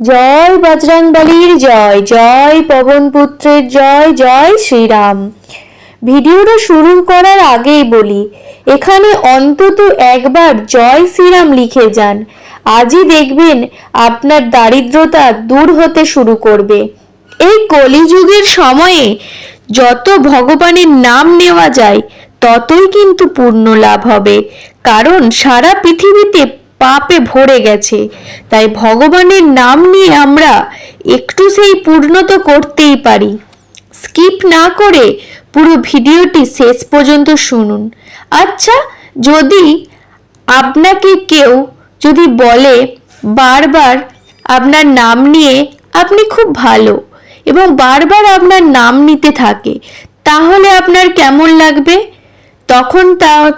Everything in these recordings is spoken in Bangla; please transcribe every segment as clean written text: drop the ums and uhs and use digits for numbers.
জয় বজরংবলীর জয়, জয় পবনপুত্রের জয়, জয় শ্রীরাম। ভিডিওটা শুরু করার আগেই বলি, এখানে অন্তত একবার জয় শ্রীরাম লিখে যান। আজই দেখবেন আপনার দারিদ্রতা দূর হতে শুরু করবে। এই কলিযুগের সময়ে যত ভগবানের নাম নেওয়া যায় ততই কিন্তু পূর্ণ লাভ হবে, কারণ সারা পৃথিবীতে পাপে ভরে গেছে। তাই ভগবানের নাম নিয়ে আমরা একটু সেই পূর্ণ তো করতেই পারি। স্কিপ না করে পুরো ভিডিওটি শেষ পর্যন্ত শুনুন। আচ্ছা, যদি আপনাকে কেউ যদি বলে বারবার আপনার নাম নিয়ে আপনি খুব ভালো এবং বারবার আপনার নাম নিতে থাকে, তাহলে আপনার কেমন লাগবে?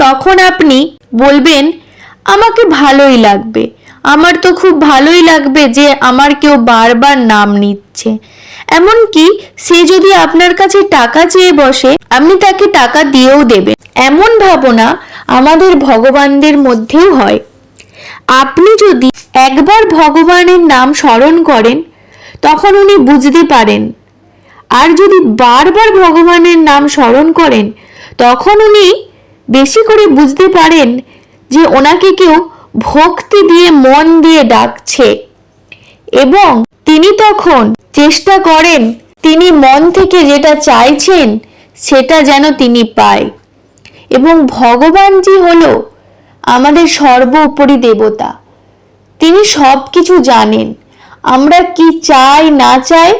তখন আপনি বলবেন আমাকে ভালোই লাগবে, আমার তো খুব ভালোই লাগবে যে আমার কেউ বারবার নাম নিচ্ছে। এমনকি সে যদি আপনার কাছে টাকা চেয়ে বসে, আপনি তাকে টাকা দিয়েও দেবেন। এমন ভাবনা আমাদের ভগবানদের মধ্যেও হয়। আপনি যদি একবার ভগবানের নাম স্মরণ করেন তখন উনি বুঝতে পারেন, আর যদি বারবার ভগবানের নাম স্মরণ করেন তখন উনি বেশি করে বুঝতে পারেন যে ওনাকে কেউ ভক্তি দিয়ে মন দিয়ে ডাকছে, এবং তিনি তখন চেষ্টা করেন তিনি মন থেকে যেটা চাইছেন সেটা যেন তিনি পায়। এবং ভগবানজি হলো আমাদের সর্বোপরি দেবতা, তিনি সব কিছু জানেন। আমরা কি চাই না চাই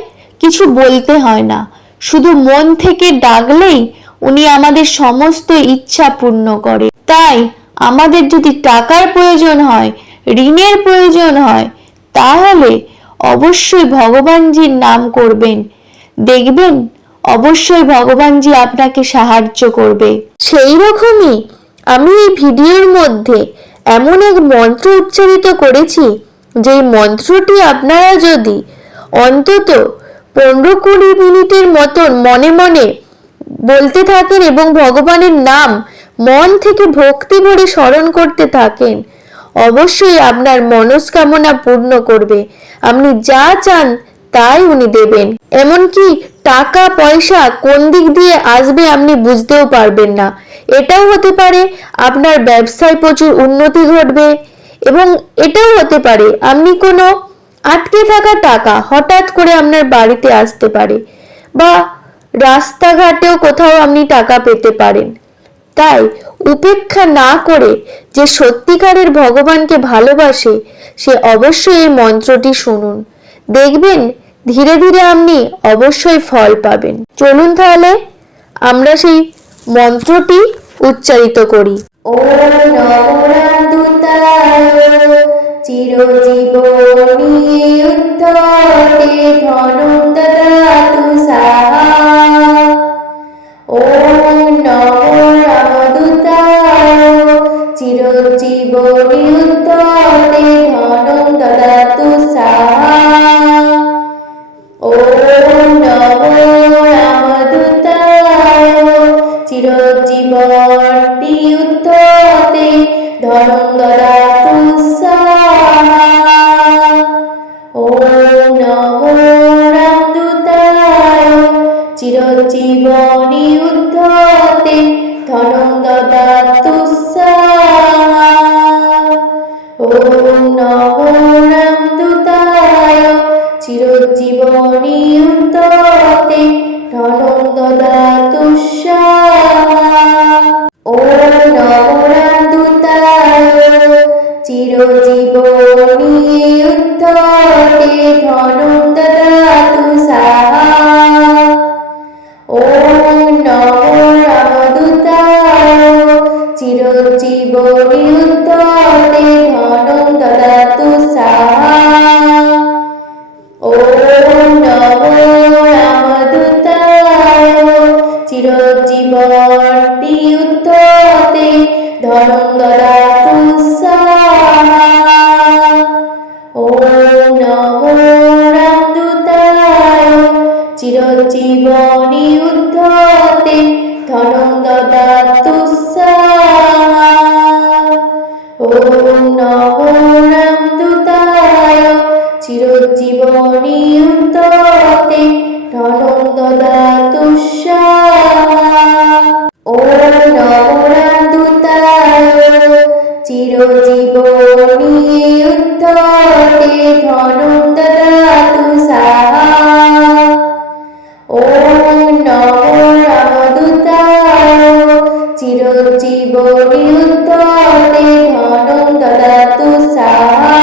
কিছু বলতে হয় না, শুধু মন থেকে ডাকলেই উনি আমাদের সমস্ত ইচ্ছা পূর্ণ করে। তাই আমাদের যদি টাকার প্রয়োজন হয়, ঋণের প্রয়োজন হয়, তাহলে অবশ্যই ভগবানজির নাম করবেন, দেখবেন অবশ্যই ভগবানজি আপনাকে সাহায্য করবে। সেই রকমই আমি এই ভিডিওর মধ্যে এমন এক মন্ত্র উচ্চারিত করেছি, যে মন্ত্রটি আপনারা যদি অন্তত 15-20 মিনিটের মতন মনে মনে বলতে থাকেন এবং ভগবানের নাম মন থেকে ভক্তি ভরে স্মরণ করতে থাকেন, অবশ্যই আপনার মনস্কামনা পূর্ণ করবে। আপনি যা চান তাই উনি দেবেন। এমনকি টাকা পয়সা কোন দিক দিয়ে আসবে আপনি বুঝতেও পারবেন না। এটাও হতে পারে আপনার ব্যবসায় প্রচুর উন্নতি ঘটবে, এবং এটাও হতে পারে আপনি কোনো আটকে থাকা টাকা হঠাৎ করে আপনার বাড়িতে আসতে পারে, বা রাস্তাঘাটেও কোথাও আপনি টাকা পেতে পারেন। তাই উপেক্ষা না করে যে সত্যিকারের ভগবানকে ভালোবাসে সে অবশ্যই এই মন্ত্রটি শুনুন, দেখবেন ধীরে ধীরে আপনি অবশ্যই ফল পাবেন। চলুন তাহলে আমরা সেই মন্ত্রটি উচ্চারিত করি। ওম নমো রামদূতায় চিরজীবনী উদ্ধতে ধনং দদাতু সাহা। ওম নমো রামদূতায় চিরজীবনী উদ্ধতে ধনং দদাতু সাহা। ওম নমো রামদূতায় চিরজীবনী উদ্ধতে ধনং দদাতু সাহা। ওম নমো রামদূতায় চিরজীবনী উদ্ধতে ধনং দদাতু সাহা। ওম নমো রামদূতায় চিরজীবনী উদ্ধতে ধনং দদাতু সাহা। ওম নমো রামদূতায় চিরজীবনী উদ্ধতে ধনং দদাতু সাহা। ওম নমো রামদূতায় চিরজীবনী উদ্ধতে ধনং দদাতু সাহা। ওম নমো রামদূতায় চিরজীবনী উদ্ধতে ধনং দদাতু সাহা। ওম নমো রামদূতায় চিরজীবনী উদ্ধতে ধনং দদাতু সাহা। ওম নমো রামদূতায় চিরজীবনী চিরজীবনী উত্ততে ধনং দদাতু স্বাহা। ওম নমো রামদূতায় চিরজীবনী উত্ততে ধনং দদাতু স্বাহা। ওম নমো রামদূতায় চিরজীবনী উত্ততে ধনং দদাতু স্বাহা।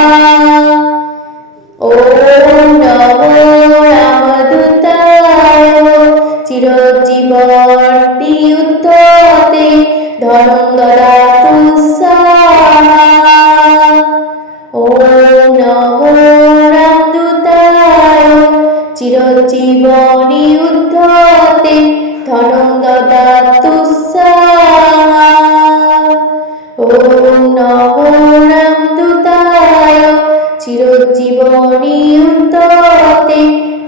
ওম নমো রামদূতায় চিরজীবনী উত্ততে ধনং দদাতু স্বাহা। ওম নমো রামদূতায় চিরজীবনী উত্ততে ধনং দদাতু স্বাহা। ওম নমো রামদূতায় চিরজীবনী উত্ততে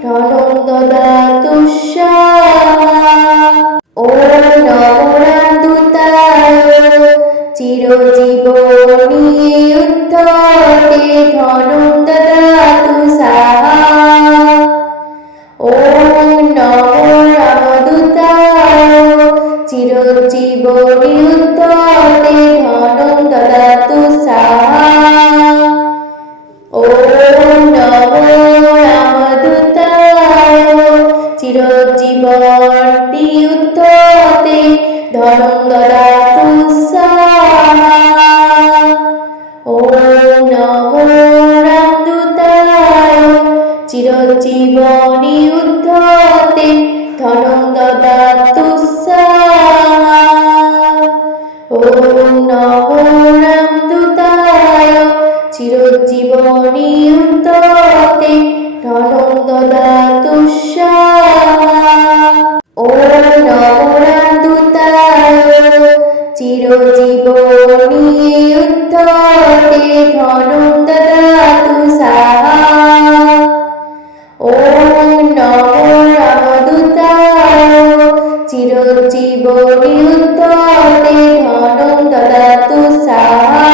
ধনং দদাতু স্বাহা। ওম নমো রামদূতায় চিরজীবনী উত্ততে ধনং দদাতু স্বাহা। ওম নমো রামদূতায় চিরজীবনী উত্ততে ধনং দদাতু স্বাহা। ওম নমো রামদূতায় চিরজীবনী উত্ততে ধনং দদাতু স্বাহা। ওম নমো রামদূতায় চিরজীবনী উত্ততে ধনং দদাতু স্বাহা। ওম নমো রামদূতায় চিরজীবনী উত্ততে ধনং দদাতু স্বাহা। ওম নমো রামদূতায় চিরজীবনী উত্ততে ধনং দদাতু স্বাহা। ওম নমো রামদূতায় চিরজীবনী উত্ততে ধনং দদাতু স্বাহা।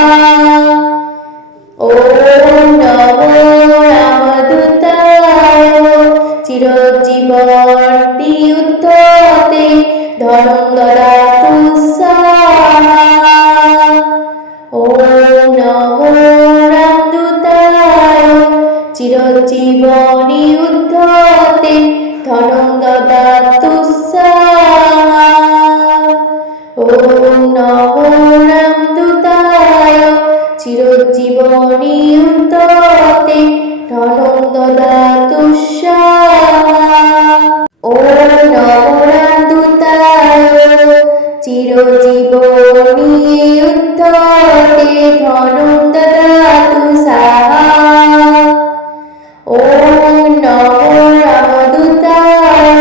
ওম নমো রামদূতায় চিরজীবনী উত্ততে ধনং দদাতু স্বাহা। ওম নমো রামদূতায় চিরজীবনী উত্ততে ধনং দদাতু স্বাহা। ওম নমো রামদূতায় চিরজীবনী উত্ততে ধনং দদাতু স্বাহা। ওম নমো রামদূতায় চিরজীবনী উত্ততে ধনং দদাতু স্বাহা। ওম নমো রামদূতায়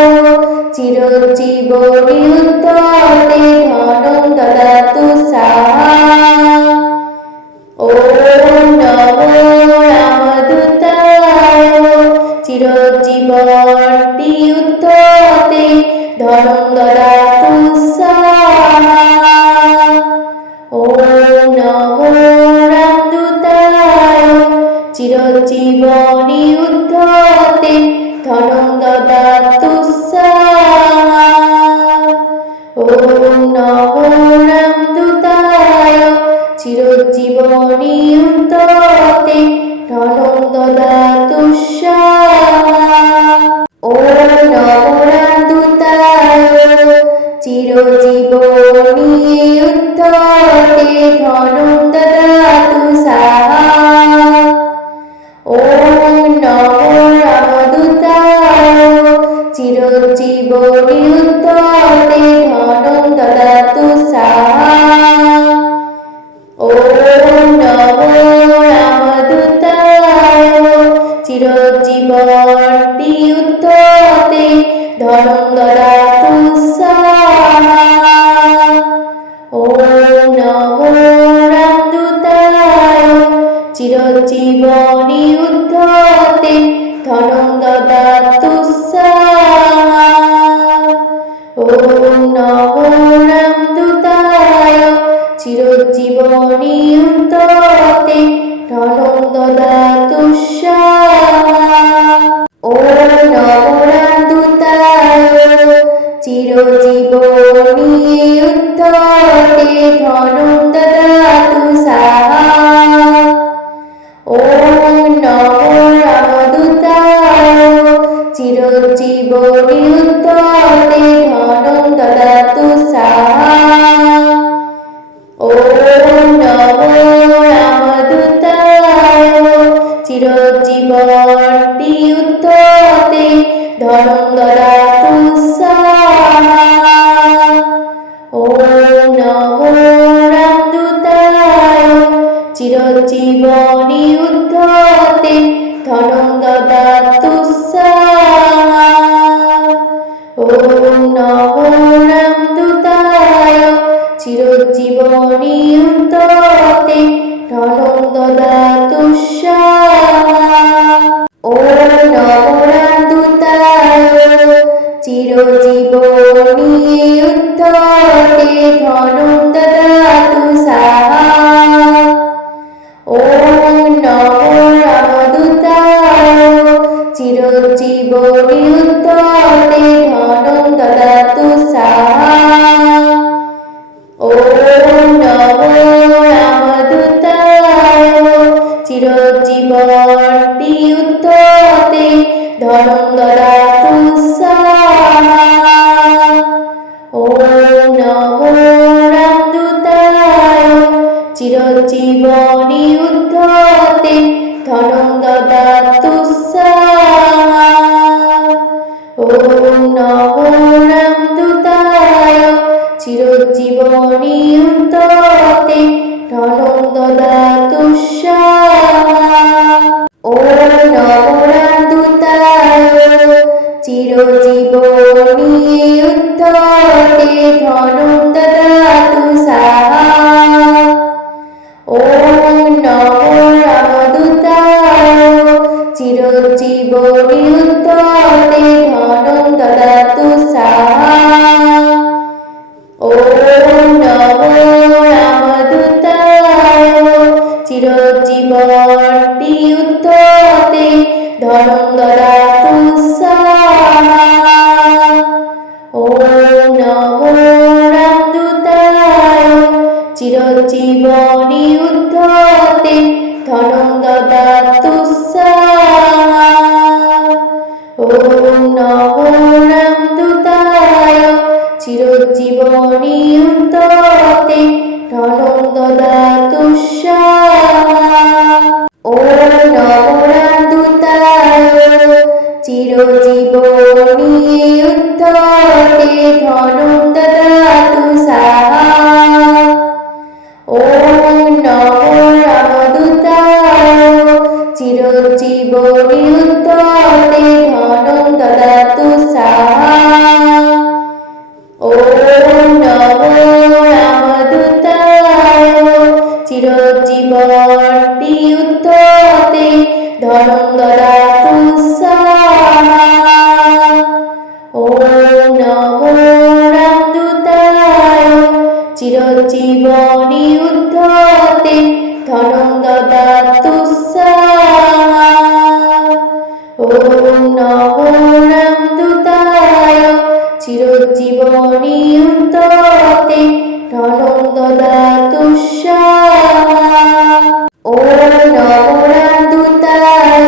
চিরজীবনী উত্ততে ধনং দদাতু স্বাহা। ওম নমো রামদূতায় চিরজীবনী উত্ততে ধনং দদাতু স্বাহা। ওম নমো রামদূতায় চিরজীবনী উত্ততে ধনং দদাতু স্বাহা। ওম নমো রামদূতায় চিরজীবনী উত্ততে ধনং দদাতু স্বাহা। ওম নমো রামদূতায় চিরজীবনী উত্ততে ধনং দদাতু স্বাহা। ওম নমো রামদূতায় চিরজীবনী উত্ততে ধনং দদাতু স্বাহা। ওম নমো রামদূতায় চিরজীবনী উত্ততে ধনং দদাতু স্বাহা। ওম নমো রামদূতায় চিরজীবনী উত্ততে ধনং দদাতু স্বাহা। ওম নমো রামদূতায় চিরজীবনী উত্ততে ধনং দদাতু স্বাহা। জীবনটি উদ্ধতে ধনং দদাতু স্বাহা। ওম নমো রামদূতায় চিরজীবনী উদ্ধতে ধনং দদাতু স্বাহা। ওম নমো রামদূতায় চিরজীবনী উদ্ধতে ধনং দদাতু স্বাহা। ওম নমো রামদূতায় চিরজীবনী উদ্ধতে ধনং দদাতু স্বাহা। ওম নমো রামদূতায় চিরজীবনী উদ্ধতে ধনং দদাতু স্বাহা। ওম নমো রামদূতায় চিরজীবনী উদ্ধতে ধনং দদাতু স্বাহা। ওম নমো রামদূতায় চিরজীবনী উদ্ধতে ধনং দদাতু স্বাহা। ওম নমো রামদূতায় চিরজীবনী উদ্ধতে ধনং দদাতু স্বাহা। ওম নমো রামদূতায় চিরজীবনী উদ্ধতে ধনং দদাতু স্বাহা। ওম নমো রামদূতায় চিরজীবনী উদ্ধতে ধনং দদাতু স্বাহা। ওম নমো রামদূতায় চিরজীবনী উদ্ধতে ধনং দদাতু স্বাহা। ওম নমো রামদূতায় চিরজীবনী উদ্ধতে ধনং দদাতু স্বাহা। ওম নমো রামদূতায় চিরজীবনী উদ্ধতে ধনং দদাতু স্বাহা। ওম নমো রামদূতায় চিরজীবনী উদ্ধতে ধনং দদাতু স্বাহা। ওম নমো রামদূতায় চিরজীবনী উদ্ধতে ধনং দদাতু স্বাহা। ওম নমো রামদূতায় চিরজীবনী উদ্ধতে ধনং দদাতু স্বাহা। ওম নমো রামদূতায় চিরজীবনী উদ্ধতে ধনং দদাতু স্বাহা। ওম নমো রামদূতায় চিরজীবনী উদ্ধতে ধনং দদাতু স্বাহা। ওম নমো রামদূতায়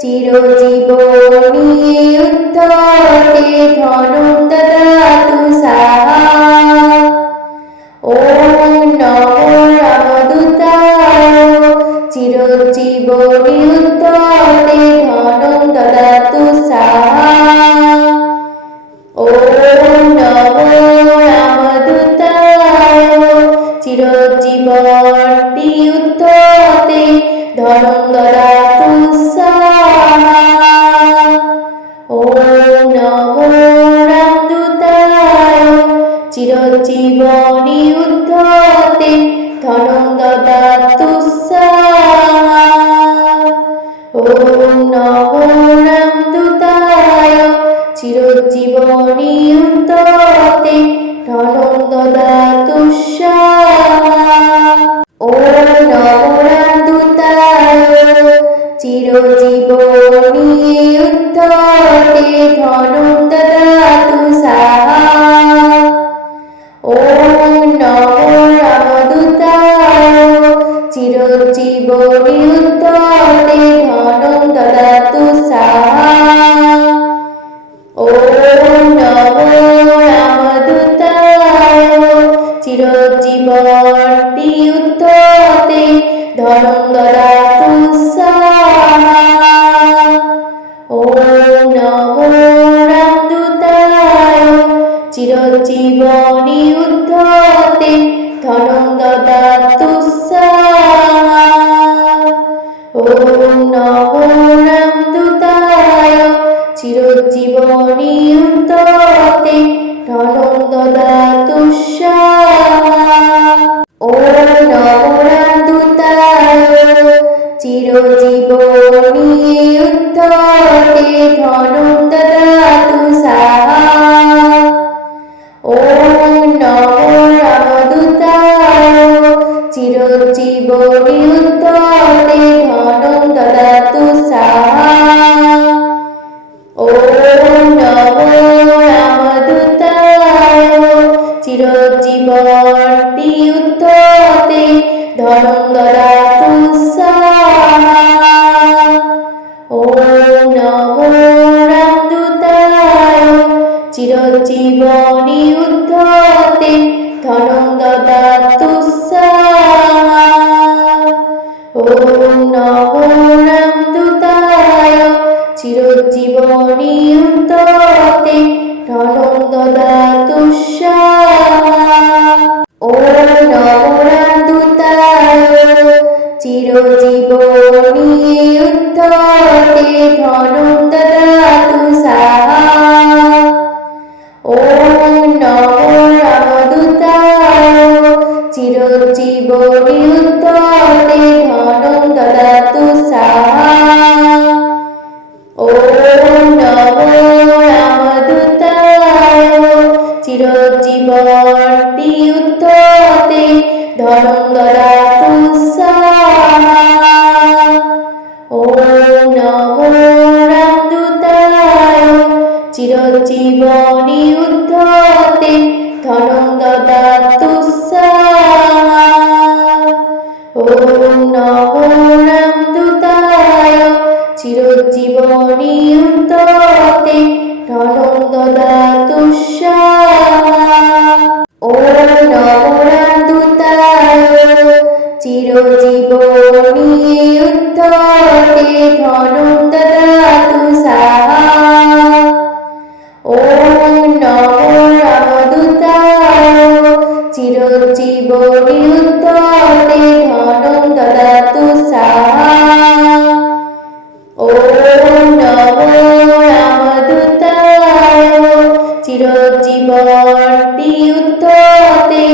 চিরজীবনী উদ্ধতে ধনং দদাতু স্বাহা। ওম নমো রামদূতায় চিরজীবনী উদ্ধতে ধনং দদাতু স্বাহা। ওম নমো রামদূতায় চিরজীবনী উদ্ধতে ধনং দদাতু স্বাহা। ওম নমো রামদূতায় চিরজীবনী উদ্ধতে ধনং দদাতু স্বাহা। ওম নমো রামদূতায় চিরজীবনী উদ্ধতে ধনং দদাতু স্বাহা। ওম নমো রামদূতায় চিরজীবনী উদ্ধতে ধনং দদাতু স্বাহা। ওম নমো রামদূতায় চিরজীবনী উদ্ধতে ধনং দদাতু স্বাহা। ওম নমো রামদূতায় চিরজীবনী উদ্ধতে ধনং দদাতু স্বাহা। চিরজীবনী উদ্ধতে ধনং দদাতু স্বাহা। ওম নমো রামদূতায় চিরজীবনী উদ্ধতে ধনং দদাতু স্বাহা। ওম নমো রামদূতায় চিরজীবনী উদ্ধতে ধনং দদাতু স্বাহা। ওম নমো রামদূতায় চিরজীবনী উদ্ধতে ধনং দদাতু স্বাহা। ওম নমো রামদূতায় চিরজীবনী উদ্ধতে ধনং দদাতু স্বাহা। ওম নমো রামদূতায় চিরজীবনী উদ্ধতে ধনং দদাতু স্বাহা। ওম নমো রামদূতায় চিরজীবনী উদ্ধতে ধনং দদাতু স্বাহা। ওম নমো রামদূতায় চিরজীবনী উদ্ধতে ধনং দদাতু স্বাহা। ওম নমো রামদূতায় চিরজীবনী উদ্ধতে ধনং দদাতু স্বাহা। ওম নমো রামদূতায় চিরজীবনী উদ্ধতে ধনং দদাতু স্বাহা। ওম নমো রামদূতায় চিরজীবনী উদ্ধতে ধনং দদাতু স্বাহা। ওম নমো রামদূতায় চিরজীবনী উদ্ধতে ধনং দদাতু স্বাহা। ওম নমো রামদূতায় চিরজীবনী উদ্ধতে ধনং দদাতু স্বাহা। ওম নমো রামদূতায় চিরজীবনী উদ্ধতে ধনং দদাতু স্বাহা। ওম নমো রামদূতায় চিরজীবনী উদ্ধতে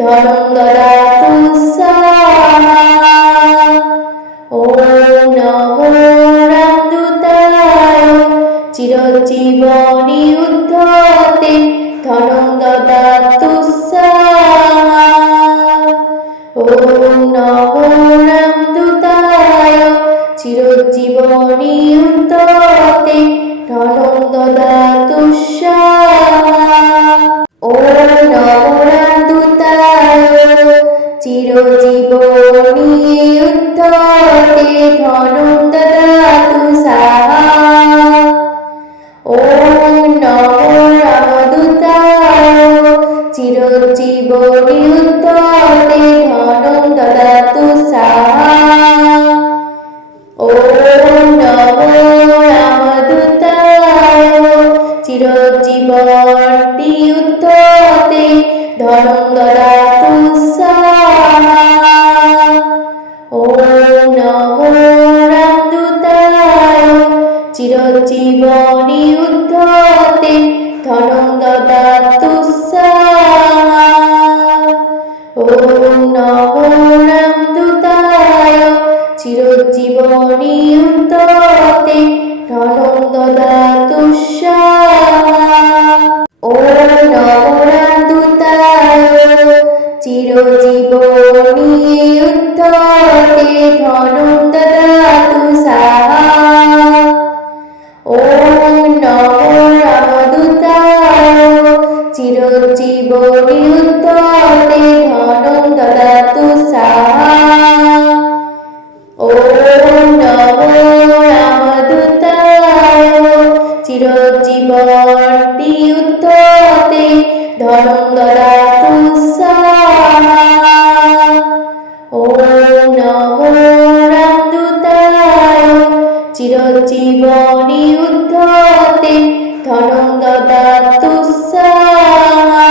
ধনং দদাতু স্বাহা। ওম নমো রামদূতায় চিরজীবনী উদ্ধতে ধনং দদাতু স্বাহা। ওম নমো রামদূতায় চিরজীবনী উদ্ধতে ধনং দদাতু স্বাহা। ওম নমো রামদূতায় চিরজীবনী উদ্ধতে ধনং দদাতু স্বাহা। ওম নমো রামদূতায় চিরজীবনী উদ্ধতে ধনং দদাতু স্বাহা। ওম নমো রামদূতায় চিরজীবনী উদ্ধতে ধনং দদাতু স্বাহা। ওম নমো রামদূতায় চিরজীবনী উদ্ধতে ধনং দদাতু স্বাহা। ওম নমো রামদূতায় চিরজীবনী উদ্ধতে ধনং দদাতু স্বাহা। ওম নমো রামদূতায় চিরজীবনী উদ্ধতে ধনং দদাতু স্বাহা। ওম নমো রামদূতায় চিরজীবনী উদ্ধতে ধনং দদাতু স্বাহা। ওম নমো রামদূতায় চিরজীবনী উদ্ধতে ধনং দদাতু স্বাহা। ওম নমো রামদূতায় চিরজীবনী উদ্ধতে ধনং দদাতু স্বাহা।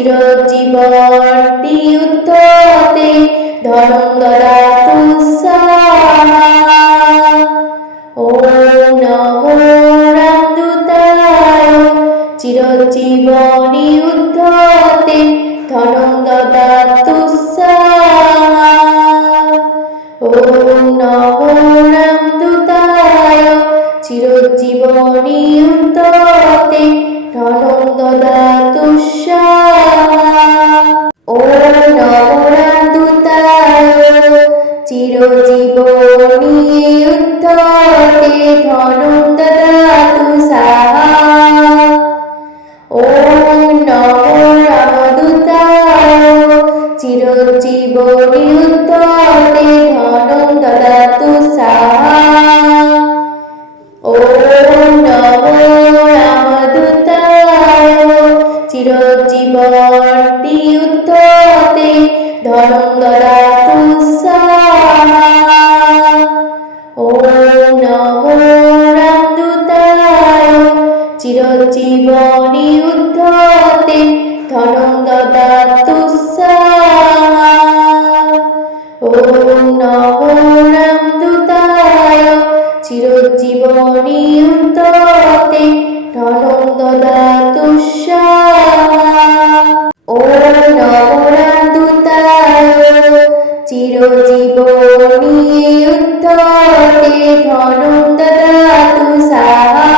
চিরজীবর্তি উদ্ধতে ধনং দদাতু স্বাহা। ওম নমো রামদূতায় চিরজীবনী উদ্ধতে ধনং দদাতু স্বাহা। ওম নমো রামদূতায় চিরজীবনী উদ্ধতে ধনং দদাতু স্বাহা। ওম নমো রামদূতায় চিরজীবনী উদ্ধতে ধনং দদাতু স্বাহা। ওম নমো রামদূতায় চিরজীবনী উদ্ধতে ধনং দদাতু স্বাহা। ওম নমো রামদূতায় চিরজীবর্তি উদ্ধতে ধনং দদাতু স্বাহা। ওম নমো রামদূতায় চিরজীবনী উদ্ধতে ধনং দদাতু স্বাহা। ওম নমো রামদূতায় চিরজীবনী উদ্ধতে ধনং দদাতু স্বাহা। ওম নমো রামদূতায় চিরজীবনী উদ্ধতে ধনং দদাতু স্বাহা।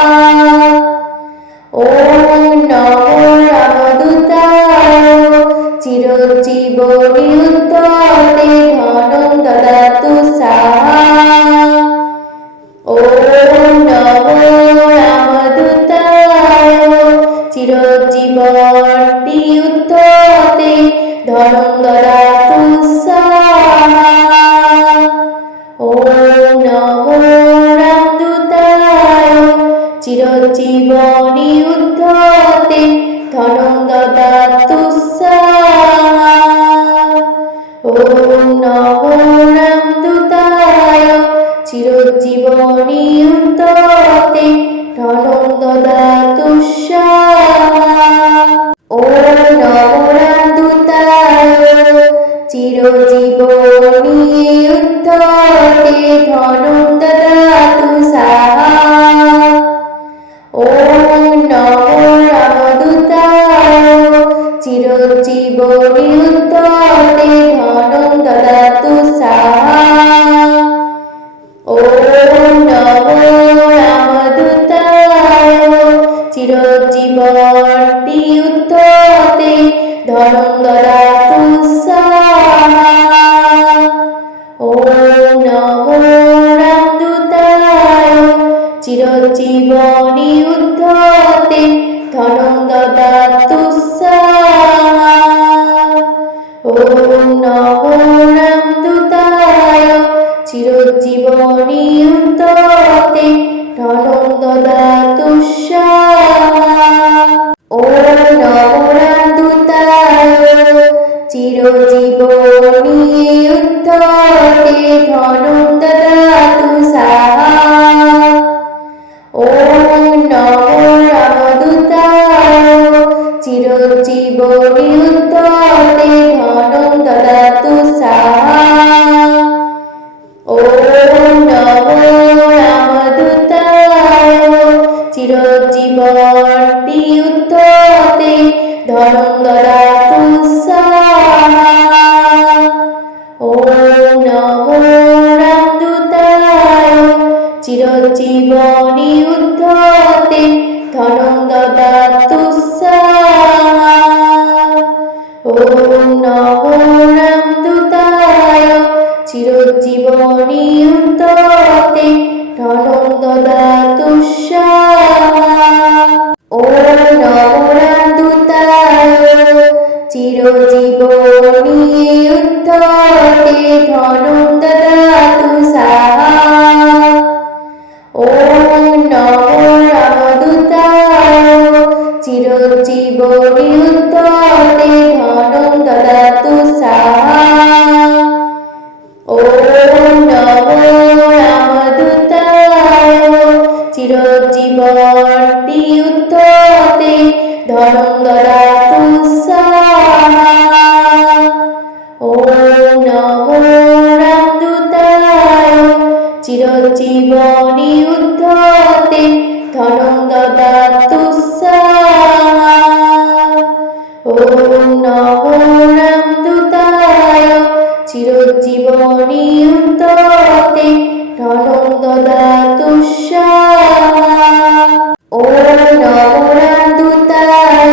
ওম নমো রামদূতায় চিরজীবনী উদ্ধতে ধনং দদাতু স্বাহা। ওম নমো রামদূতায় চিরজীবর্তি উদ্ধতে ধনং দদাতু স্বাহা। ওম নমো রামদূতায় চিরজীবনী উদ্ধতে ধনং দদাতু স্বাহা। ওম নমো রামদূতায় চিরজীবনী উদ্ধতে ধনং দদাতু স্বাহা। ওম নমো রামদূতায় চিরজীবনী উদ্ধতে ধনং দদাতু স্বাহা। ওম নমো রামদূতায় চিরজীবনী উদ্ধতে ধনং দদাতু স্বাহা। ওম নমো রামদূতায় চিরজীবর্তি উদ্ধতে ধনং দদাতু স্বাহা। ওম নমো রামদূতায় চিরজীবনী উদ্ধতে ধনং দদাতু স্বাহা। ওম নমো রামদূতায় চিরজীবনী উদ্ধতে ধনং দদাতু স্বাহা। ওম নমো রামদূতায় চিরজীবনী উদ্ধতে ধনং দদাতু স্বাহা। ওম নমো রামদূতায় চিরজীবনী উদ্ধতে ধনং দদাতু স্বাহা। ওম নমো রামদূতায় চিরজীবর্তি উদ্ধতে ধনং দদাতু স্বাহা। ওম নমো রামদূতায় চিরজীবনী উদ্ধতে ধনং দদাতু স্বাহা। ওম নমো রামদূতায় চিরজীবনী উদ্ধতে ধনং দদাতু স্বাহা। ওম নমো রামদূতায় চিরজীবনী উদ্ধতে ধনং দদাতু স্বাহা। ওম নমো রামদূতায় চিরজীবনী উদ্ধতে ধনং দদাতু স্বাহা। ওম নমো রামদূতায় চিরজীবর্তি উদ্ধতে ধনং দদাতু স্বাহা। নমো রামদূতায় চিরজীবনী উত্ততে ধনং দদাতু স্বাহা। ওম নমো রামদূতায়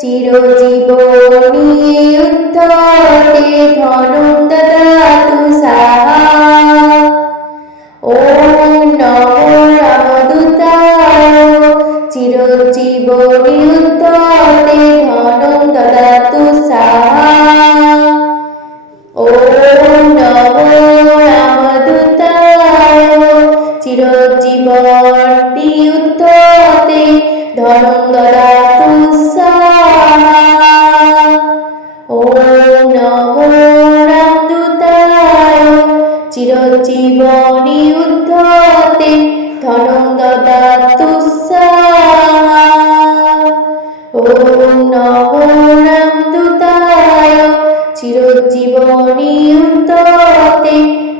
চিরজীবনী উত্ততে ধনং দদাতু স্বাহা। ওম নমো রামদূতায় চিরজীবনী উত্ততে ধনং দদাতু স্বাহা। ওম নমো রামদূতায় চিরজীবনী উত্ততে ধনং দদাতু স্বাহা। ওম নমো রামদূতায় চিরজীবনী উত্ততে ধনং দদাতু স্বাহা। ওম নমো রামদূতায় চিরজীবনী উত্ততে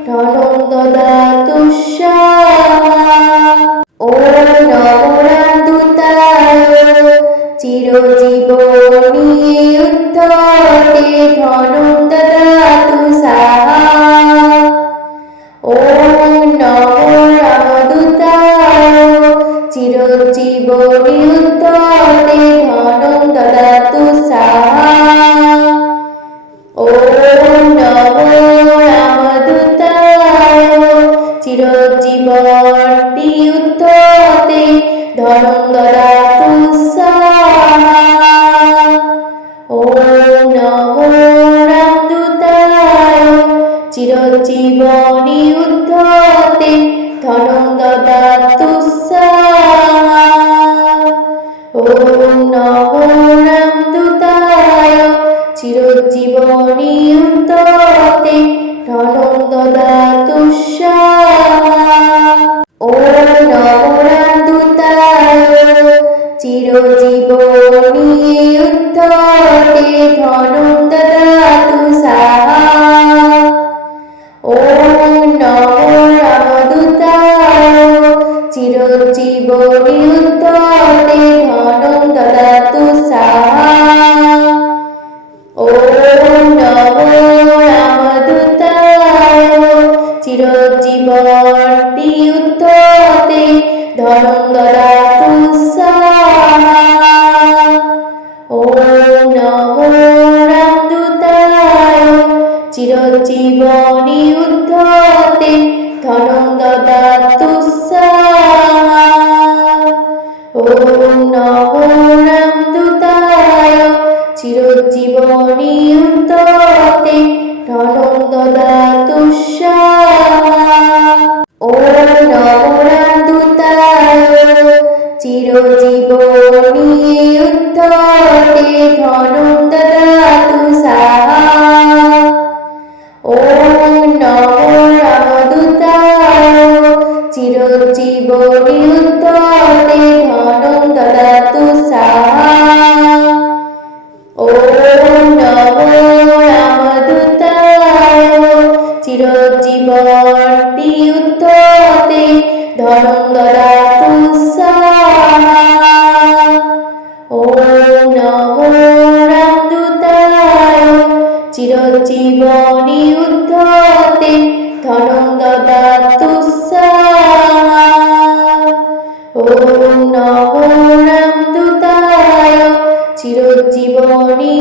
ধনং দদাতু স্বাহা। ওম নমো রামদূতায় চিরজীবনী উত্ততে ধনং দদাতু স্বাহা। ওম নমো রামদূতায় চিরজীবনী উত্ততে ধনং দদাতু স্বাহা। ওম নমো রামদূতায় চিরজীবনী উত্ততে ধনং দদাতু স্বাহা। ওম নমো রামদূতায় চিরজীবনী উত্ততে ধনং দদাতু স্বাহা। ওম নমো রামদূতায় চিরজীবনী উত্ততে ধনং দদাতু স্বাহা। ওম নমো রামদূতায় চিরজীবনী উত্ততে ধনং দদাতু স্বাহা। ওম নমো রামদূতায় চিরজীবনী উত্ততে ধনং দদাতু স্বাহা। ওম নমো রামদূতায় চিরজীবনী উত্ততে ধনং দদাতু স্বাহা। ওম নমো রামদূতায় চিরজীবনী উত্ততে ধনং দদাতু স্বাহা। ওম নমো রামদূতায় চিরজীবনী উত্ততে ধনং দদাতু স্বাহা। ওম নমো রামদূতায় চিরজীবনী উত্ততে ধনং দদাতু স্বাহা। ওম নমো রামদূতায় চিরজীবনী উত্ততে ধনং দদাতু স্বাহা। ওম নমো রামদূতায় চিরজীবনী উত্ততে ধনং দদাতু স্বাহা। ওম নমো রামদূতায় চিরজীবনী উত্ততে ধনং দদাতু স্বাহা। ওম নমো রামদূতায় চিরজীবনী